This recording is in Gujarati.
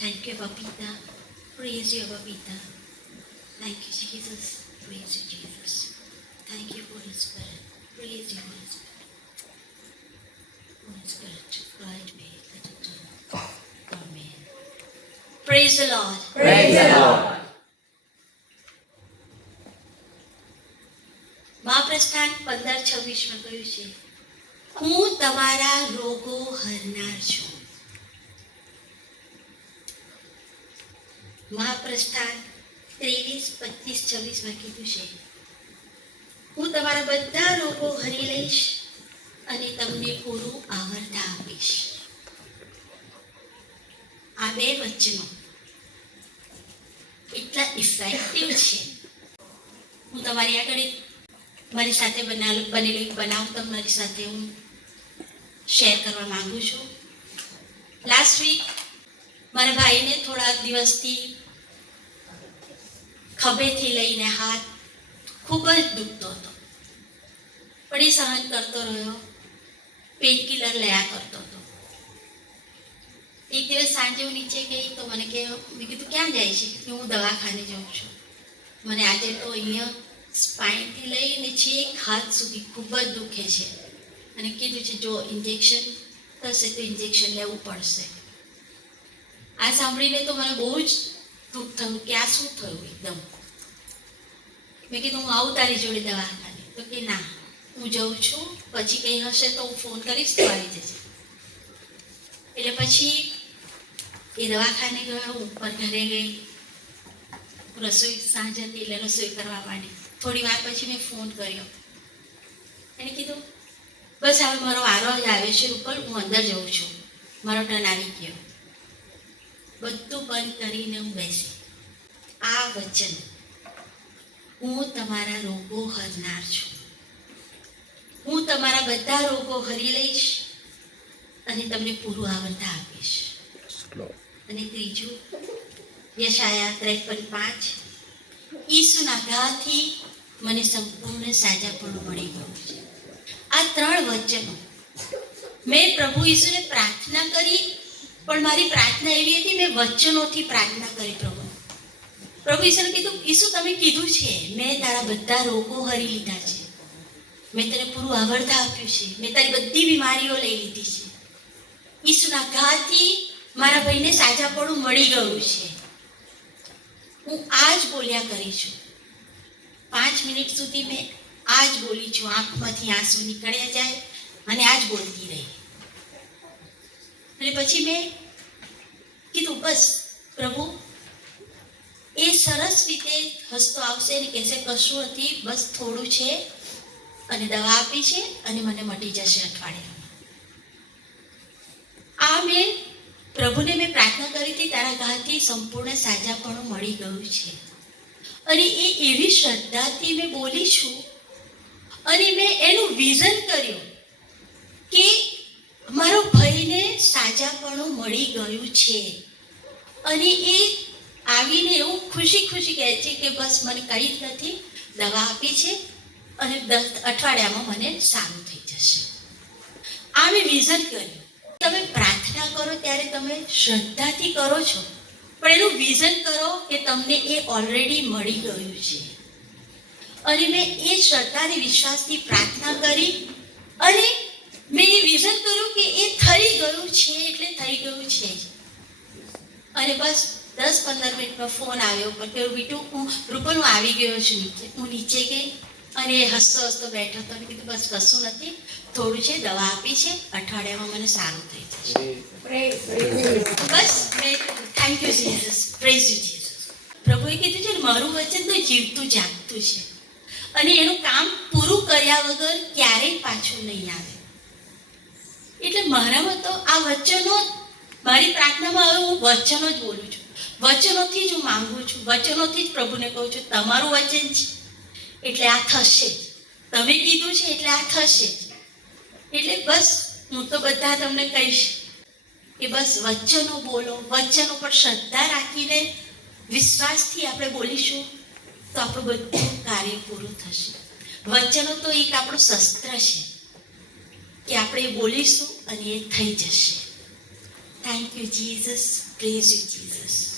Thank you, Babita. Praise you, Babita. Thank you, Jesus. Praise you, Jesus. Thank you, Holy Spirit. Praise you, Holy Spirit. Holy Spirit, guide me. Let it do. Amen. Praise the Lord. Praise the Lord. મહાપ્રસ્થાન 15:26 માં કહ્યું છે, હું તમારા રોગો હરનાર છું. મહાપ્રસ્થાન 23:25-26 માં કીધું છે, હું તમારા બધા રોગો હરી લઈશ અને તમને પૂરું આવરતા આપીશ. આ બે વચનો એટલા ઇફેક્ટિવ છે. હું તમારી આગળ મારી સાથે બનેલો એક બનાવ તમારી સાથે હું શેર કરવા માંગુ છું. લાસ્ટ વીક મારા ભાઈને થોડા દિવસથી ખભેથી લઈને હાથ ખૂબ જ દુખતો હતો, પણ એ સહન કરતો રહ્યો, પેઇન કિલર લયા કરતો હતો. એક દિવસ સાંજે હું નીચે ગઈ તો મને મેં કીધું ક્યાં જાય છે? કે હું દવાખાને જાઉં છું. મને આજે તો અહીંયા સ્પાઇનથી લઈને છેક હાથ સુધી ખૂબ જ દુખે છે અને કીધું છે જો ઇન્જેક્શન થશે તો ઇન્જેક્શન લેવું પડશે. આ સાંભળીને તો મને બહુ જ દુઃખ થયું કે આ શું થયું એકદમ. મેં કીધું હું આવું તારી જોડે દવાખાને? તો કે ના, હું જઉં છું, પછી કંઈ હશે તો હું ફોન કરીશ તો આવી જજે. એટલે પછી એ દવાખાને ગયો, ઉપર ઘરે ગઈ, રસોઈ સાંજ હતી એટલે રસોઈ કરવા માંડી. થોડી વાર પછી મેં ફોન કર્યો, એને કીધું બસ હવે મારો વારો જ આવે છે ઉપર, હું અંદર જઉં છું, મારો ટર્ન આવી ગયો. બધું બંધ કરીને હું બેસી. આ વચન, હું તમારા રોગો હરનાર છું, હું તમારા બધા રોગો હરી લઈશ અને તમને પૂરું આવરતા આપીશ. અને ત્રીજું, યશાયા 53:5, ઈસુના ઘાથી મને સંપૂર્ણ સાજાપણું મળી ગયું છે. આ 3 વચનો મેં પ્રભુ ઈસુને પ્રાર્થના કરી, પણ મારી પ્રાર્થના એવી હતી, મેં વચનોથી પ્રાર્થના કરી. પ્રભુ ઈસુને કીધું, ઈસુ તમે કીધું છે મેં તારા બધા રોગો હરી લીધા છે, મેં તને પૂરું આવરતા આપ્યું છે, મેં તારી બધી બીમારીઓ લઈ લીધી છે. ઈસુના ઘાથી મારા ભાઈને સાજાપણું મળી ગયું છે. હું આ જ બોલ્યા કરી છું. 5 મિનિટ સુધી મેં આ જ બોલી છું. આંખમાંથી આંસુ નીકળ્યા જાય અને આ જ બોલતી રહી. અને પછી મેં કીધું બસ પ્રભુ એ સરસ રીતે હસતો આવશે અને કહેશે કશું નથી, બસ થોડું છે અને દવા આપી છે અને મને મટી જશે અઠવાડિયામાં. આ મેં પ્રભુને મેં પ્રાર્થના કરી હતી, તારા ઘાથી સંપૂર્ણ સાજાપણું મળી ગયું છે. અને એ એવી શ્રદ્ધાથી મેં બોલી છું અને મેં એનું વિઝન કર્યું કે મારો ભાઈને સાજાપણું મળી ગયું છે. અને એ આવીને એવું ખુશી ખુશી કહે છે કે બસ મને કંઈ જ નથી, દવા આપી છે અને 10 અઠવાડિયામાં મને સારું થઈ જશે. આ મેં વિઝન કર્યું. તમે પ્રાર્થના કરો ત્યારે તમે શ્રદ્ધાથી કરો છો, પણ એનું વિઝન કરો કે તમને એ ઓલરેડી મળી ગયું છે. અને મેં એ શ્રદ્ધા અને વિશ્વાસથી પ્રાર્થના કરી અને મેં એ વિઝન કર્યું કે એ થઈ ગયું છે એટલે થઈ ગયું છે. અને બસ 10-15 મિનિટમાં ફોન આવ્યો, પણ કહ્યું બીટું રૂપલ હું આવી ગયો છું નીચે. હું નીચે ગઈ અને એ હસતો હસતો બેઠો હતો અને કીધું બસ કશું નથી, થોડું છે, દવા આપી છે, અઠવાડિયામાં મને સારું થઈ જશે. બસ thank you Jesus, praise you Jesus. પ્રભુએ કીધું છે ને મારું વચન તો જીવતું જાગતું છે અને એનું કામ પૂરું કર્યા વગર ક્યારેય પાછું નહીં આવે. એટલે મારામાં તો આ વચનો, મારી પ્રાર્થનામાં હવે હું વચનો જ બોલું છું, વચનોથી જ હું માંગુ છું, વચનોથી જ પ્રભુને કહું છું તમારું વચન છે એટલે આ થશે, તમે કીધું છે એટલે આ થશે. એટલે બસ હું તો બધા તમને કહીશ કે બસ વચનો બોલો, વચનો પર શ્રદ્ધા રાખીને વિશ્વાસથી આપણે બોલીશું તો આપણું બધું કાર્ય પૂરું થશે. વચનો તો એક આપણું શસ્ત્ર છે કે આપણે બોલીશું અને એ થઈ જશે. Thank you Jesus, praise you Jesus.